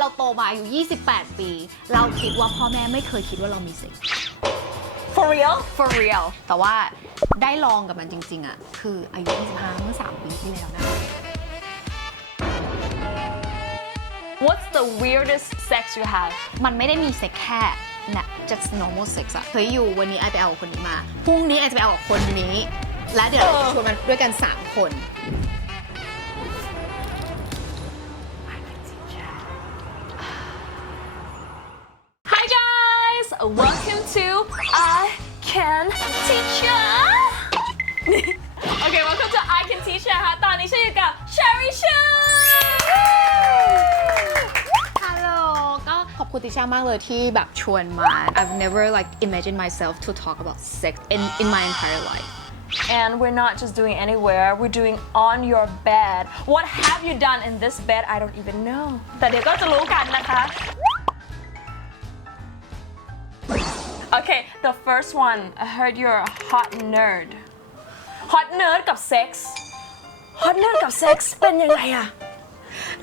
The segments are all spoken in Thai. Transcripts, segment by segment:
เราโตมาอายุ28 ปีเราคิดว่าพ่อแม่ไม่เคยคิดว่าเรามีเซ็ก for real for real แต่ว่าได้ลองกับมันจริงๆอ่ะคืออายุ25เมื่อ3 ปีที่แล้วนะ What's the weirdest sex you have มันไม่ได้มีเซ็กแค่นะ just normal sex อะเฮ้ยอยู่วันนี้ไอไปเอาคนนี้มาพรุ่งนี้ไอจะไปเอากับคนนี้และเดี๋ยวเราจะชวนมันด้วยกัน3 คนHi guys welcome to Kanticha Okay welcome to Kanticha ค่ะตอนนี้ฉันอยู่กับ cherrychu ฮัลโหลก็ขอบคุณติช่ามากเลยที่แบบชวนมา I've never like imagined myself to talk about sex in my entire life And we're not just doing anywhere we're doing on your bed What have you done in this bed I don't even know แต่เดี๋ยวก็จะรู้กันนะคะ Okay the first one I heard you're a hot nerd hot nerd กับ sex hot nerd กับ sex เป็นยังไงอะ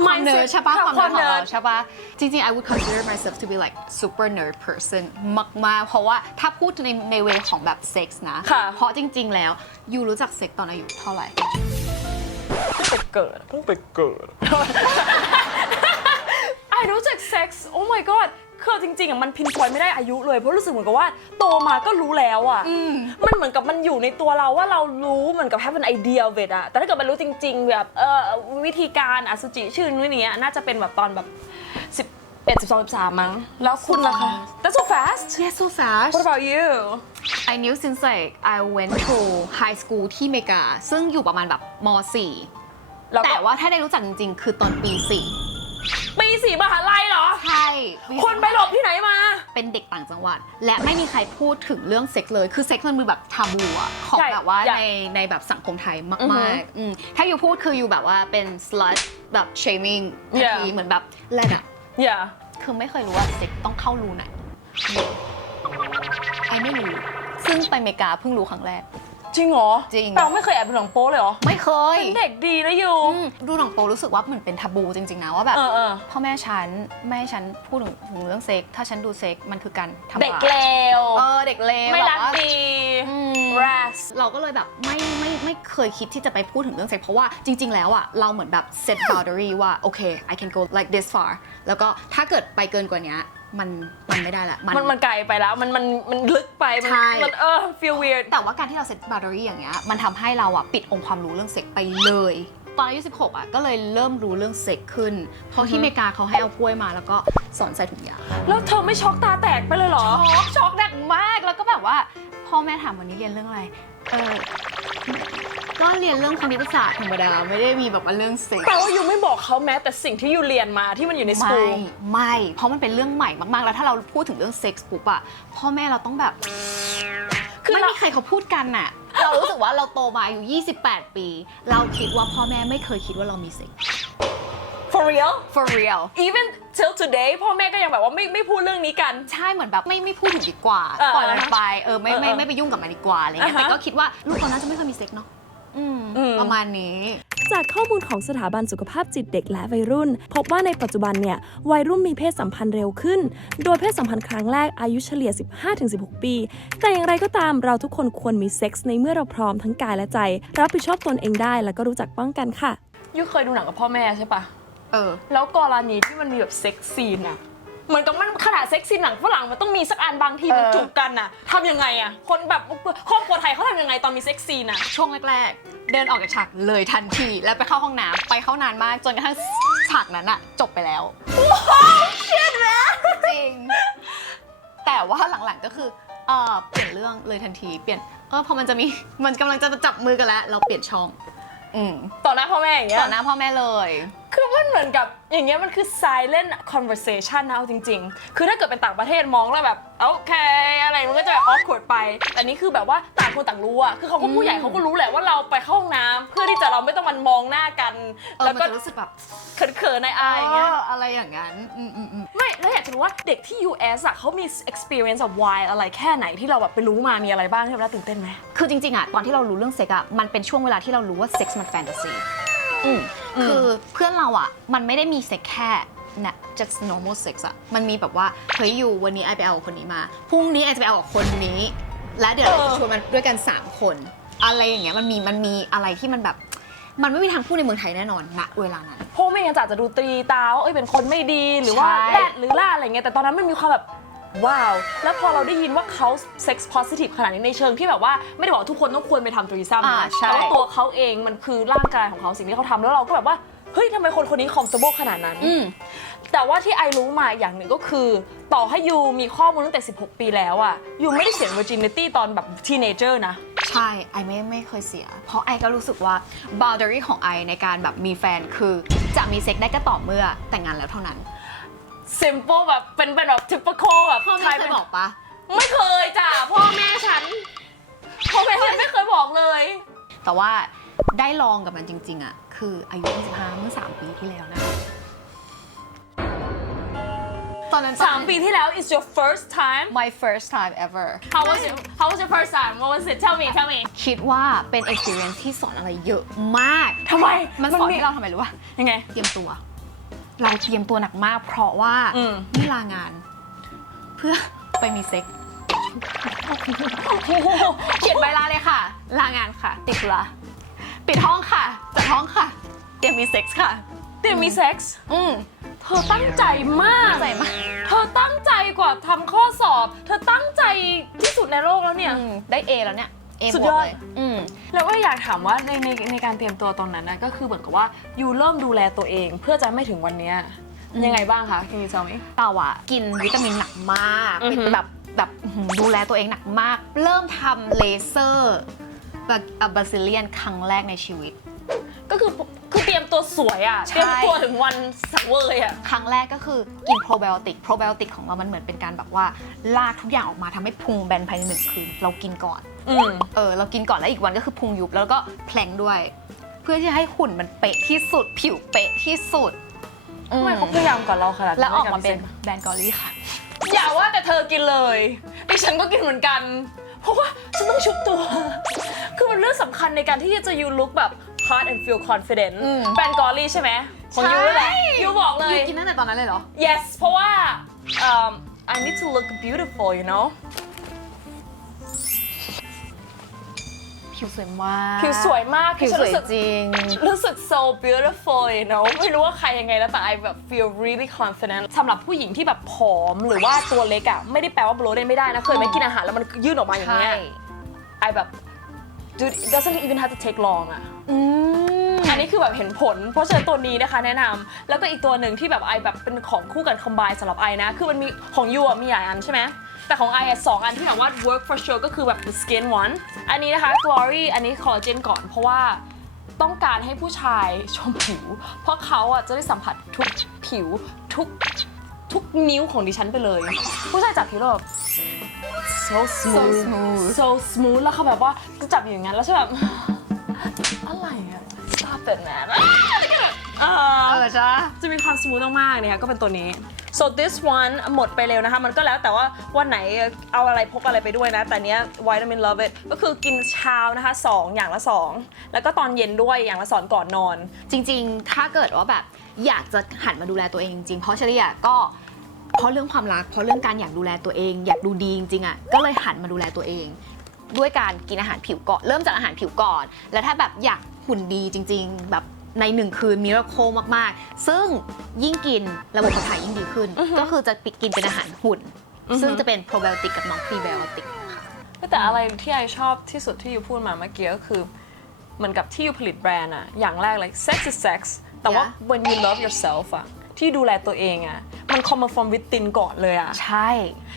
ความเนิร์ดใช่ปะความเนิร์ดของ nerd เราใช่ปะจริงๆ I would consider myself to be like super nerd person มากๆเพราะว่าถ้าพูดในเวของแบบเซ็กส์นะเพราะจริงๆแล้วยูรู้จักเซ็กตอนอายุเท่าไหร่เพิ่งไปเกิด I รู้จัก sex oh my god คือจริงๆอ่ะมันพินพอยไม่ได้อายุเลยเพราะรู้สึกเหมือนกับว่าโตมาก็รู้แล้วอ่ะมันเหมือนกับมันอยู่ในตัวเราว่าเรารู้เหมือนกับ have an idea of it อะแต่ถ้าเกิดมันรู้จริงๆแบบวิธีการอสุจิชื่อนู้นนี้น่าจะเป็นแบบตอนแบบ11 12 13มั้งแล้วคุณล่ะคะ That's so fast Yeah so fast What about you I knew since like I went to high school ที่อเมริกาซึ่งอยู่ประมาณแบบม.4 แต่ว่าถ้าได้รู้จักจริงๆคือตอนปี 4ปี4มหาลัยเหรอใช่คนไปหลบที่ไหนมาเป็นเด็กต่างจังหวัดและไม่มีใครพูดถึงเรื่องเซ็กเลยคือเซ็กมันมีแบบทาบูอะของแบบว่าในแบบสังคมไทยมากๆถ้าอยู่พูดคืออยู่แบบว่าเป็น slut แบบ shaming ทันทีเหมือนแบบแรดอะคือไม่เคยรู้ว่าเซ็กต้องเข้ารูไหนไอไม่รู้ซึ่งไปอเมริกาเพิ่งรู้ครั้งแรกจริงเหรอจริงเราไม่เคยแอบดูหนังโป๊เลยเหรอไม่เคยเป็นเด็กดีนะยูดูหนังโป๊รู้สึกว่าเหมือนเป็นทาบูจริงๆนะว่าแบบพ่อแม่ฉันไม่ให้ฉันพูดถึงเรื่องเซ็กถ้าฉันดูเซ็กมันคือการทำเด็กเลวเด็กเลวไม่รักดีรัสเราก็เลยแบบไม่เคยคิดที่จะไปพูดถึงเรื่องเซ็กเพราะว่าจริงๆแล้วอะเราเหมือนแบบ set boundary ว่าโอเค I can go like this far แล้วก็ถ้าเกิดไปเกินกว่านี้มันไม่ได้ละมันไกลไปแล้วมันลึกไปมันfeel weird แต่ว่าการที่เราเซ็ตบาร์ดอรี่อย่างเงี้ยมันทำให้เราอะปิดองค์ความรู้เรื่องเซ็กไปเลยตอนอายุ16อะก็เลยเริ่มรู้เรื่องเซ็กขึ้นเพราะที่อเมริกาเขาให้เอากล้วยมาแล้วก็สอนใส่ถุงยางแล้วเธอไม่ช็อกตาแตกไปเลยเหรอช็อกหนักมากแล้วก็แบบว่าพ่อแม่ถามวันนี้เรียนเรื่องอะไรก็เรียนเรื่องคณิตศาสตร์ธรรมดาไม่ได้มีแบบว่าเรื่องเซ็กแต่ว่ายูไม่บอกเขาแม้แต่สิ่งที่ยูเรียนมาที่มันอยู่ในสกูลไม่เพราะมันเป็นเรื่องใหม่มากๆแล้วถ้าเราพูดถึงเรื่องเซ็กส์ปุ๊บอะพ่อแม่เราต้องแบบคือไม่มีใครเขาพูดกันน่ะเรารู้สึกว่าเราโตมาอายุ28 ปีเราคิดว่าพ่อแม่ไม่เคยคิดว่าเรามีเซ็ก for real for real even till today พ่อแม่ก็ยังแบบว่าไม่พูดเรื่องนี้กันใช่เหมือนแบบไม่พูดถึงดีกว่าปล่อยมันไปไม่ไปยุ่งกับมันดีกว่าอะไรเงี้ยแต่ก็คิดว่าลูกเขาน่าจะไม่เคยมีเซ็กเนาะประมาณนี้จากข้อมูลของสถาบันสุขภาพจิตเด็กและวัยรุ่นพบว่าในปัจจุบันเนี่ยวัยรุ่นมีเพศสัมพันธ์เร็วขึ้นโดยเพศสัมพันธ์ครั้งแรกอายุเฉลี่ย 15-16 ปีแต่อย่างไรก็ตามเราทุกคนควรมีเซ็กส์ในเมื่อเราพร้อมทั้งกายและใจรับผิดชอบตนเองได้แล้วก็รู้จักป้องกันค่ะยูเคยดูหนังกับพ่อแม่ใช่ปะแล้วกรณีที่มันมีแบบเซ็กซีนอะเหมือนกับมันขนาดเซ็กซีนหนังฝรั่งมันต้องมีสักอันบางทีมันจูบกันอะทำยังไงอะคนแบบครอบครัวไทยเขาทำยังไงตอนมีเซ็กซีนอะช่วงแรกๆเดินออกจากฉากเลยทันทีแล้วไปเข้าห้องน้ำไปเข้านานมากจนกระทั่งฉากนั้นอะจบไปแล้วเชื่อนะจริงแต่ว่าหลังๆก็คือเปลี่ยนเรื่องเลยทันทีเปลี่ยนพอมันกำลังจะจับมือกันแล้วเราเปลี่ยนช่องต่อหน้าพ่อแม่อย่างเงี้ยต่อหน้าพ่อแม่เลยคือมันเหมือนกับอย่างเงี้ยมันคือ silent conversation นะจริงๆคือถ้าเกิดเป็นต่างประเทศมองแล้วแบบโอเคอะไรมันก็จะแบบ awkward ไปแต่นี่คือแบบว่าต่างคนต่างรู้อะคือเขาก็ผู้ใหญ่เขาก็รู้แหละว่าเราไปเข้าห้องน้ำเพื่อที่จะเราไม่ต้องมันมองหน้ากันแล้วก็รู้สึกแบบเขินๆในอายอย่างเงี้ยอะไรอย่างนั้นไม่แล้วอยากจะรู้ว่าเด็กที่ US อะเขามี experience of wild อะไรแค่ไหนที่เราแบบไปรู้มามีอะไรบ้างที่เราตื่นเต้นไหมคือจริงๆอะตอนที่เรารู้เรื่องเซ็กอะมันเป็นช่วงเวลาที่เรารู้ว่าเซ็กมันแฟนตาซีคือเพื่อนเราอะมันไม่ได้มีเซ็กแค่ just normal sex อะมันมีแบบว่าเฮ้ยอยู่วันนี้ไอไปเอาคนนี้มาพรุ่งนี้ไอจะไปเอากับคนนี้และเดี๋ยวเราจะชวนมันด้วยกัน3คนอะไรอย่างเงี้ยมันมีอะไรที่มันแบบมันไม่มีทางพูดในเมืองไทยแน่นอนณเวลานั้นเพราะไม่งั้นจะดูตรีตาว่าเป็นคนไม่ดีหรือว่าแรดหรือล่าอะไรเงี้ยแต่ตอนนั้นมันมีความแบบว้าวแล้วพอเราได้ยินว่าเขาเซ็กซ์ positive ขนาดนี้ในเชิงที่แบบว่าไม่ได้บอกทุกคนต้องควรไปทำตรีซัมนะแต่ว่าตัวเขาเองมันคือร่างกายของเขาสิ่งที่เขาทำแล้วเราก็แบบว่าเฮ้ยทำไมคนนี้ comfortable ขนาดนั้นแต่ว่าที่ไอรู้มาอย่างหนึ่งก็คือต่อให้ยูมีข้อมูลตั้งแต่16 ปีแล้วอะยูไม่ได้เสีย virginity ตอนแบบ teenager นะใช่ไอไม่เคยเสียเพราะไอก็รู้สึกว่า boundary ของไอในการแบบมีแฟนคือจะมีเซ็กได้ก็ต่อเมื่อแต่งงานแล้วเท่านั้นsimple แบบเป็นแบบ typical แบบพ่อแม่เคยบอกปะไม่เคยจ้ะพ่อแม่ฉันไม่เคยบอกเลยแต่ว่าได้ลองกับมันจริงๆอะคืออายุ25เมื่อ3 ปีที่แล้วนะตอนนั้น3 ปีที่แล้ว is your first time my first time ever how was your first time what was it tell me คิดว่าเป็น experience ที่สอนอะไรเยอะมากทำไมมันสอนให้เราทำไมรู้ป่ะยังไงเตรียมตัวเราเตรียมตัวหนักมากเพราะว่านี่ลางานเพื่อไปมีเซ็กเขียนใบลาเลยค่ะลางานค่ะติดธุระปิดห้องค่ะจัดห้องค่ะเตรียมมีเซ็กส์ค่ะเตรียมมีเซ็กส์เธอตั้งใจมากเธอตั้งใจกว่าทำข้อสอบเธอตั้งใจที่สุดในโลกแล้วเนี่ยได้ A แล้วเนี่ยสุดยอดแล้วก็อยากถามว่าในการเตรียมตัวตอนนั้นนะก็คือเหมือนกับว่ายูเริ่มดูแลตัวเองเพื่อจะไม่ถึงวันนี้ยังไงบ้างคะCan you tell meเราอะกินวิตามินหนักมากแบบดูแลตัวเองหนักมากเริ่มทำเลเซอร์บาซิเลียนครั้งแรกในชีวิตก็คือเตรียมตัวสวยอ่ะเตรียมตัวถึงวันสังเวยอ่ะครั้งแรกก็คือกินโปรไบโอติกของเรามันเหมือนเป็นการแบบว่าลากทุกอย่างออกมาทำให้พุงแบนภายใน1 คืนเรากินก่อนเรากินก่อนแล้วอีกวันก็คือพุงยุบแล้วก็แพลงด้วยเพื่อที่จะให้หุ่นมันเป๊ะที่สุดผิวเป๊ะที่สุดทำไมเขาพยายามกับเราขนาดแล้วออกมาเป็นแบรนด์เกาหลีค่ะอย่าว่าแต่เธอกินเลยดิฉันก็กินเหมือนกันเพราะว่าฉันต้องชุบตัวคือมันเรื่องสำคัญในการที่จะยูลุคแบบ hard and feel confident แบรนด์เกาหลีใช่ไหมของยูแหละยูบอกเลยยูกินตั้งแต่ตอนนั้นเลยเหรอ yes เพราะว่าI need to look beautiful you know ผิวสวยมากผิวสวยมากผิวสวยจริงรู้สึก so beautiful you know ไม่รู้ว่าใครยังไงนะแต่ I แบบ feel really confident สำหรับผู้หญิงที่แบบผอมหรือว่าตัวเล็กอ่ะไม่ได้แปลว่า bloated ไม่ได้นะเคยไหมกินอาหารแล้วมันยื่นออกมาอย่างเงี้ย I แบบ dude it doesn't even have to take long อ่ะอันนี้คือแบบเห็นผลเพราะฉะนั้นตัวนี้นะคะแนะนำแล้วก็อีกตัวหนึ่งที่แบบ I แบบเป็นของคู่กัน combine สำหรับ I นะคือมันมีของยูมีหลายอันใช่ไหมแต่ของไอ2 อันที่แบบว่า work for sure ก็คือแบบ the skin one อันนี้นะคะ glory อันนี้คอลลาเจนก่อนเพราะว่าต้องการให้ผู้ชายชมผิวเพราะเขาจะได้สัมผัสทุกผิวทุกนิ้วของดิฉันไปเลยผู้ชายจับผิวแล้วแบบ so smooth แล้วเขาแบบว่าจะจับอย่างนั้นแล้วใช่แบบอะไรอะ stop it man ใช่จะมีความสมูทมากๆเนี่ยก็เป็นตัวนี้so this one หมดไปเร็วนะคะมันก็แล้วแต่ว่าวันไหนเอาอะไรพกอะไรไปด้วยนะแต่เนี้ย vitamin love it ก็คือกินเช้านะคะ2อย่างละ2แล้วก็ตอนเย็นด้วยอย่างละ2ก่อนนอนจริงๆถ้าเกิดว่าแบบอยากจะหันมาดูแลตัวเองจริงๆเพราะเชอรี่ก็เพราะเรื่องความรักเพราะเรื่องการอยากดูแลตัวเองอยากดูดีจริงๆก็เลยหันมาดูแลตัวเองด้วยการกินอาหารผิวก่อนเริ่มจากอาหารผิวก่อนแล้วถ้าแบบอยากหุ่นดีจริงๆแบบใน1 คืนมิราเคิลมากๆซึ่งยิ่งกินระบบขับถ่ายยิ่งดีขึ้นก็คือจะกินเป็นอาหารหุ่นซึ่งจะเป็นโปรไบโอติกกับน้องพรีไบโอติกแต่อะไรที่ไอชอบที่สุดที่ยูพูดมาเมื่อกี้ก็คือเหมือนกับที่ยูผลิตแบรนด์อะอย่างแรกเลย sex is sex แต่ว่า when you love yourself อะที่ดูแลตัวเองอะมัน come from within ก่อนเลยอะใช่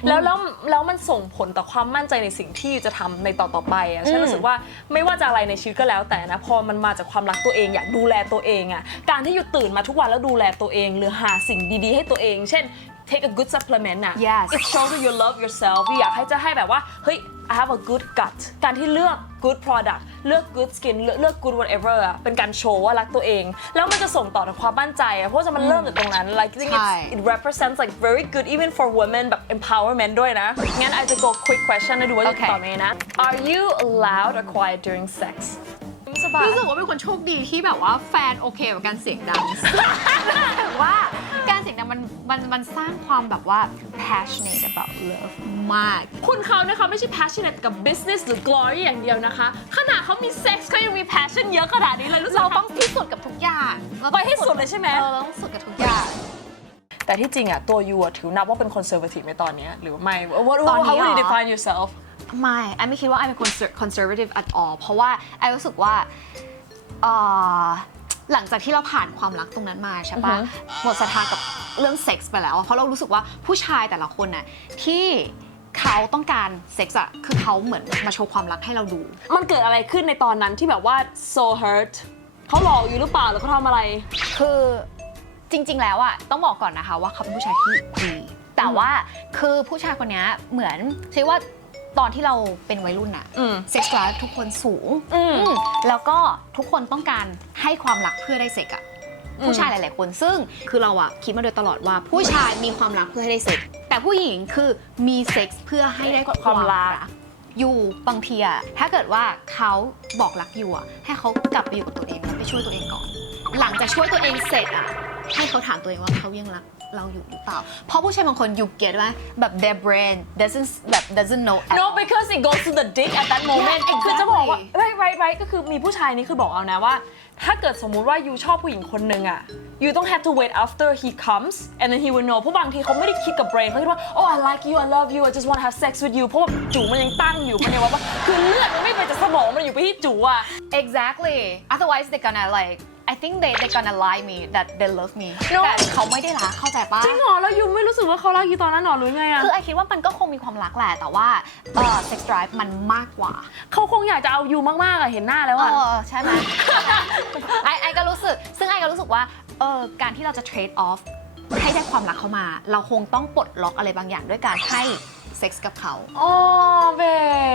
แล้วมันส่งผลต่อความมั่นใจในสิ่งที่จะทำในต่อไปอะฉันรู้สึกว่าไม่ว่าจะอะไรในชีวิตก็แล้วแต่นะพอมันมาจากความรักตัวเองอยากดูแลตัวเองอะการที่อยู่ตื่นมาทุกวันแล้วดูแลตัวเองหรือหาสิ่งดีๆให้ตัวเองเช่น take a good supplement อะ it shows that you love yourself อยากให้แบบว่าเฮ้ย I have a good gut การที่เลือก good product เลือก good skin เลือก good whatever อะเป็นการโชว์ว่ารักตัวเองแล้วมันจะส่งต่อถึงความมั่นใจเพราะว่ามันเริ่มจากตรงนั้น like I think it represents like very good even for women แบบ empowerment ด้วยนะงั้น I just go quick question นะดูว่าจะตอบไหมนะ Are you loud or quiet during sex รู้สึกว่าเป็นคนโชคดีที่แบบว่าแฟนโอเคกับการเสียงดังแต่ว่าการ การเซ็กเนี่ยมันสร้างความแบบว่า passionate about love มาก คุณเขานะคะไม่ใช่ passionate กับ business หรือ glory อย่างเดียวนะคะขณะเขามี sex เขายังมี passion เยอะขนาดนี้เลยรู้สึก เราต้องพิสูจน์กับทุกอย่างไปให้สุดเลยใช่ไหมเราต้องสุดกับทุกอย่างแต่ที่จริงอะตัวยูอะถือนับว่าเป็น conservative ในตอนนี้หรือไม่ How would you define yourself ไม่ไอไม่คิดว่าไอเป็น conservative at all เพราะว่าไอรู้สึกว่าหลังจากที่เราผ่านความรักตรงนั้นมาใช่ปะหมดศรัทธากับเรื่องเซ็กส์ไปแล้วเพราะเรารู้สึกว่าผู้ชายแต่ละคนน่ะที่เขาต้องการเซ็กส์อะคือเขาเหมือนมาโชว์ความรักให้เราดูมันเกิดอะไรขึ้นในตอนนั้นที่แบบว่า so hurt เขาหลอกอยู่หรือเปล่าหรือเขาทำอะไรคือจริงๆแล้วอะต้องบอกก่อนนะคะว่าเขาเป็นผู้ชายที่ดีแต่ว่าคือผู้ชายคนนี้เหมือนใช่ว่าตอนที่เราเป็นวัยรุ่นอะเซ็กส์ไลฟ์ทุกคนสูงแล้วก็ทุกคนต้องการให้ความรักเพื่อได้เซ็กอะผู้ชายหลายๆคนซึ่งคือเราอะคิดมาโดยตลอดว่าผู้ชายมีความรักเพื่อให้ได้เซ็กแต่ผู้หญิงคือมีเซ็กส์เพื่อให้ได้ความรักอยู่บางทีอะถ้าเกิดว่าเขาบอกรักอยู่อะให้เขากลับไปอยู่กับตัวเองแล้วไปช่วยตัวเองก่อนหลังจากช่วยตัวเองเสร็จอะให้เขาถามตัวเองว่าเขายังรักเราอยู่หรือเปล่าเพราะผู้ชายบางคนyou get ว่าแบบ their brain doesn't know no because it goes to the dick at that moment คือจะบอกว่า right ก็คือมีผู้ชายนี่คือบอกเอานะว่าถ้าเกิดสมมุติว่ายูชอบผู้หญิงคนนึงอะyou don't have to wait after he comes and then he will know เพราะบางทีเขาไม่ได้คิดกับ brain เขาคิดว่า oh I like you I love you I just want to have sex with you เพราะว่าจูมันยังตั้งอยู่คนเดียวว่าคือเลือดมันไม่ไปจากสมองมันอยู่ไปที่จูอะ exactly otherwise they're gonna like I think they're gonna lie me that they love me แต่เขาไม่ได้รักเข้าใจปะจริงเหรอแล้วยูไม่รู้สึกว่าเขารักยูตอนนั้นหรอหรือไงอะคือไอคิดว่ามันก็คงมีความรักแหละแต่ว่าsex drive มันมากกว่าเขาคงอยากจะเอายูมากๆอะเห็นหน้าแล้วอะใช่ไหม ไอก็รู้สึกซึ่งไอก็รู้สึกว่าการที่เราจะ trade off ให้ได้ความรักเขามาเราคงต้องปลดล็อกอะไรบางอย่างด้วยการให้เซ็กส์กับเขาเบ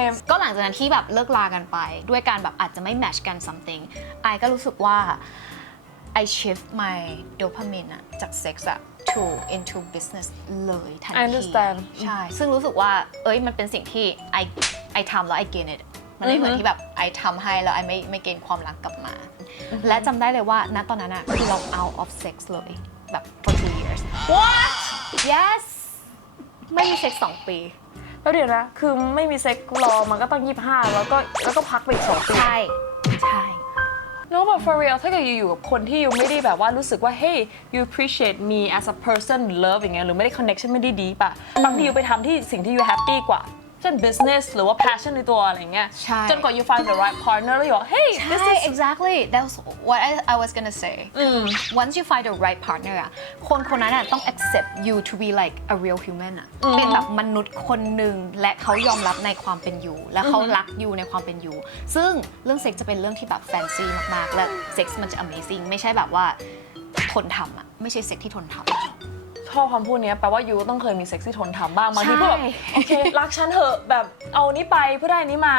มก็หลังจากนั้นที่แบบเลิกลากันไปด้วยการแบบอาจจะไม่แมทช์กัน something ไอก็รู้สึกว่า I shift my dopamine อะจากเซ็กส์อะ to into business เลยทันที I understand ใช่ซึ่งรู้สึกว่ามันเป็นสิ่งที่ I ทำแล้ว I gain it มันไม่เหมือนที่แบบ I ทำให้แล้ว I ไม่เกณฑ์ความรักกลับมาและจำได้เลยว่าณตอนนั้นอะคือเรา out of sex เลยแบบ for 2 years what yes ไม่มีเซ็กส์2 ปีแล้วเดี๋ยวนะคือไม่มีเซ็กรอมันก็ต้อง25แล้วก็พักไปอีก2 ปีใช่แล้วแบบ for real ถ้าเกิดอยู่กับคนที่ยูไม่ได้แบบว่ารู้สึกว่า hey you appreciate me as a person love อย่างเงี้ยหรือไม่ได้ connection ไม่ได้ดีป่ะบางทียูไปทำที่สิ่งที่ยู happy กว่าเช่น business หรือว่า passion ในตัวอะไรเงี้ยจนกว่า you find the right partner แล้วอยู่ว่า hey this is exactly that's what I was gonna say once you find the right partner อะคนนั้นอะต้อง accept you to be like a real human อะเป็นแบบมนุษย์คนหนึ่งและเขายอมรับในความเป็นอยู่และเขารักอยู่ในความเป็นอยู่ซึ่งเรื่องเซ็กจะเป็นเรื่องที่แบบ fancy มากๆและเซ็กมันจะ amazing ไม่ใช่แบบว่าทนทำอะไม่ใช่เซ็กที่ทนทำชอบคำพูดนี้แปลว่ายูต้องเคยมีเซ็กซี่ทนทำบ้างบางทีก็แบบโอเครักฉันเถอะแบบเอานี้ไปเพื่อได้นี้มา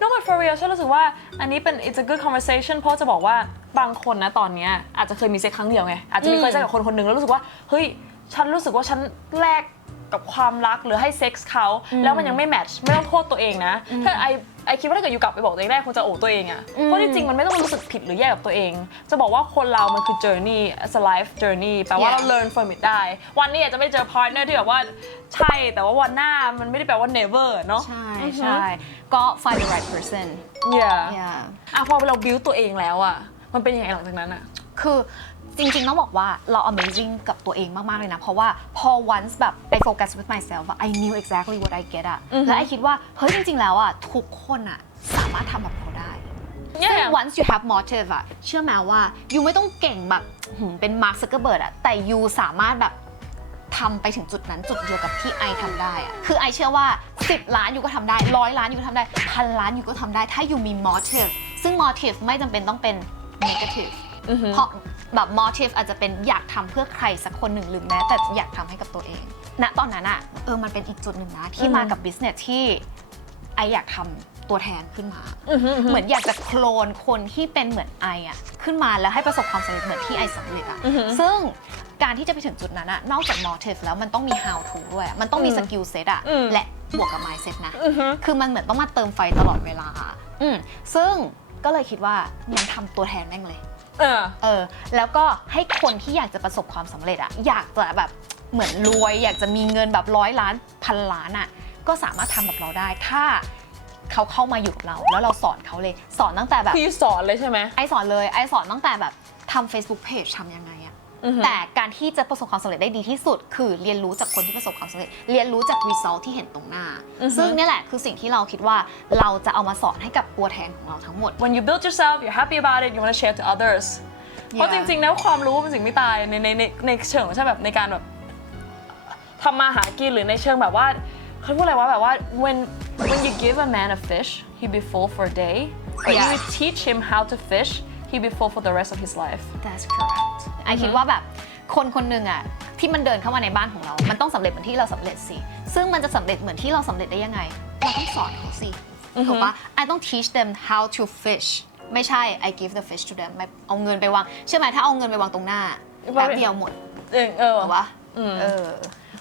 No but for real ฉันรู้สึกว่าอันนี้เป็น it's a good conversation เพราะจะบอกว่าบางคนนะตอนนี้อาจจะเคยมีเซ็กครั้งเดียวไงอาจจะมีเคยเซ็กกับคนหนึ่งแล้วรู้สึกว่าเฮ้ยฉันรู้สึกว่าฉันแลกกับความรักหรือให้เซ็กส์เขาแล้วมันยังไม่แมทช์ไม่ต้องโทษตัวเองนะถ้าไอคิดว่าถ้าเกิดอยู่กลับไปบอกตัวเองได้คงจะโอบตัวเองอะเพราะจริงๆมันไม่ต้องรู้สึกผิดหรือแย่กับตัวเองจะบอกว่าคนเรามันคือ journey as a life journey แปลว่าเรา learn from it ได้วันนี้อาจจะไม่เจอ partner ที่แบบว่าใช่แต่ว่าวันหน้ามันไม่ได้แปลว่า never เนาะใช่ก็ find the right person yeah พอเรา build ตัวเองแล้วอะมันเป็นยังไงหลังจากนั้นอะคือจริงๆต้องบอกว่าเรา amazing กับตัวเองมากๆเลยนะเพราะว่าพอ once แบบไป focus with myself I knew exactly what I get อะและไอคิดว่าเฮ้ยจริงๆแล้วอะทุกคนอะสามารถทำแบบเขาได้ซึ่ง once you have motive อะเชื่อไหมว่ายูไม่ต้องเก่งแบบเป็น Mark Zuckerberg อะแต่ยูสามารถแบบทำไปถึงจุดนั้นจุดเดียวกับที่ไอทำได้อะคือไอเชื่อว่า10 ล้านยูก็ทำได้100 ล้านยูก็ทำได้1,000 ล้านยูก็ทำได้ถ้ายูมี motive ซึ่ง motive ไม่จำเป็นต้องเป็น negative เพราะแบบ motive อาจจะเป็นอยากทำเพื่อใครสักคนหนึ่งหรือแม้แต่อยากทำให้กับตัวเองณตอนนั้นอะมันเป็นอีกจุดหนึ่งนะที่มากับ business ที่ไออยากทำตัวแทนขึ้นมาเหมือนอยากจะโคลนคนที่เป็นเหมือนไออะขึ้นมาแล้วให้ประสบความสำเร็จเหมือนที่ไอสำเร็จอะซึ่งการที่จะไปถึงจุดนั้นอะนอกจาก motive แล้วมันต้องมี how to ด้วยมันต้องมี skill set อะและบวกกับ mindset นะคือมันเหมือนต้องมาเติมไฟตลอดเวลาซึ่งก็เลยคิดว่างั้นทำตัวแทนแม่งเลย แล้วก็ให้คนที่อยากจะประสบความสำเร็จอะอยากจะแบบเหมือนรวยอยากจะมีเงินแบบ100 ล้าน1,000 ล้านอะก็สามารถทำแบบเราได้ถ้าเขาเข้ามาอยู่กับเราแล้วเราสอนเขาเลยสอนตั้งแต่แบบพี่สอนเลยใช่ไหมไอสอนเลยไอสอนตั้งแต่แบบทำ Facebook Page ทำยังไงอะแต่การที่จะประสบความสำเร็จได้ดีที่สุดคือเรียนรู้จากคนที่ประสบความสำเร็จเรียนรู้จาก result ที่เห็นตรงหน้าซึ่งนี่แหละคือสิ่งที่เราคิดว่าเราจะเอามาสอนให้กับตัวแทนของเราทั้งหมด When you build yourself you're happy about it you want to share to others เพราะจริงๆแล้วความรู้เป็นสิ่งไม่ตายในเชิงใช่แบบในการแบบทำมาหากินหรือในเชิงแบบว่าเขาพูดอะไรว่าแบบว่า when you give a man a fish he be full for a day but you teach him how to fish he be full for the rest of his life That's correct ไอคิดว่าแบบคนหนึ่งอะที่มันเดินเข้ามาในบ้านของเรามันต้องสำเร็จเหมือนที่เราสำเร็จสิซึ่งมันจะสำเร็จเหมือนที่เราสำเร็จได้ยังไงเราต้องสอนเขาสิถูกปะ I ต้อง teach them how to fish ไม่ใช่ I give the fish to them เอาเงินไปวางใช่ไหมถ้าเอาเงินไปวางตรงหน้าแป๊บเดียวหมดถูกปะ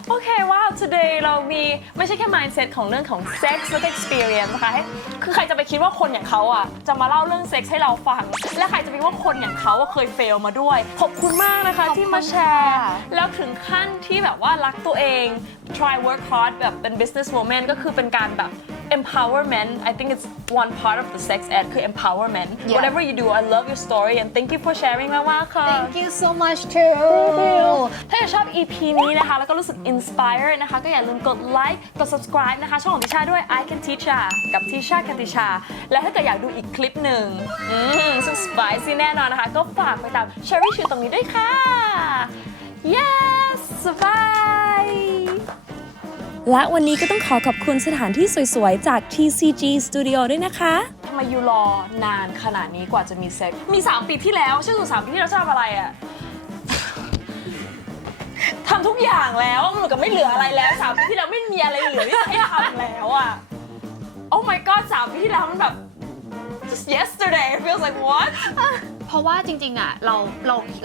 โอเคว้าว today เรามีไม่ใช่แค่ mindset ของเรื่องของ sex และ experience นะคะคือใครจะไปคิดว่าคนอย่างเขาอ่ะจะมาเล่าเรื่อง sex ให้เราฟังและใครจะไปคิดว่าคนอย่างเขาเคย fail มาด้วยขอบคุณมากนะคะที่มาแชร์แล้วถึงขั้นที่แบบว่ารักตัวเอง try work hard แบบเป็น business woman ก็คือเป็นการแบบ empowerment I think it's one part of the sex ed คือ empowerment whatever you do I love your story and thank you for sharing มากๆค่ะ Thank you so much too ถ้าอยากชอบ EP นี้นะคะแล้วก็รู้สึก inspired นะคะก็อย่าลืมกด like กด subscribe นะคะช่องของติชาด้วย Kanticha กับ Ticha Kanticha และถ้าเกิดอยากดูอีกคลิปหนึ่งซึ่ง spicy แน่นอนนะคะก็ฝากไปตาม cherrychu ตรงนี้ด้วยค่ะ yes bye และวันนี้ก็ต้องขอขอบคุณสถานที่สวยๆจาก TCG Studio ด้วยนะคะทำไมยูรอนานขนาดนี้กว่าจะมีเซ็กมี3 ปีที่แล้วชื่อ3 ปีที่แล้วจะทำอะไรอะทำทุกอย่างแล้วมันเหมือนกับไม่เหลืออะไรแล้ว3 ปีที่แล้วไม่มีอะไรเหลือที่จะให้ทำแล้วอะ Oh my god 3 ปีที่แล้วมันแบบ just yesterday it feels like what เพราะว่าจริงๆอะเ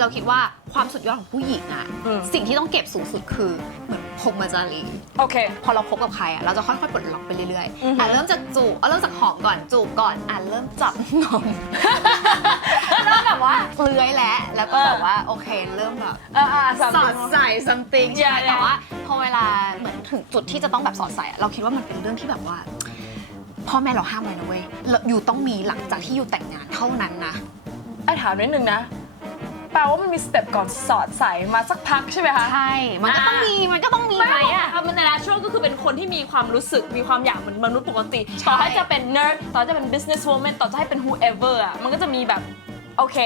ราคิดว่าความสุดยอดของผู้หญิงอะสิ่งที่ต้องเก็บสูงสุดคือเหมือนพรหมจารีโอเคพอเราคบกับใครอะเราจะค่อยๆปลดล็อกไปเรื่อยๆเริ่มจากจูบเริ่มจากหอมก่อนจูบก่อนเริ่มจับนมเริ่มแบบว่าเลื้อยแล้วก็แบบว่าโอเคเริ่มแบบสอดใส่ something ใช่แต่ว่าพอเวลาเหมือนถึงจุดที่จะต้องแบบสอดใส่เราคิดว่ามันเป็นเรื่องที่แบบว่าพ่อแม่เราห้ามไว้นะเว้ยอยู่ต้องมีหลังจากที่อยู่แต่งงานเท่านั้นนะไอ้ถามนิดนึงนะแปลว่ามันมีสเต็ปก่อนสอดใส่มาสักพักใช่ไหมคะใช่มันก็ต้องมีไหมอะมันในnaturalก็คือเป็นคนที่มีความรู้สึกมีความอยากเหมือนมนุษย์ปกติต่อให้จะเป็น nerd ต่อจะเป็น business woman ต่อจะให้เป็น whoever อะมันก็จะมีแบบโอเค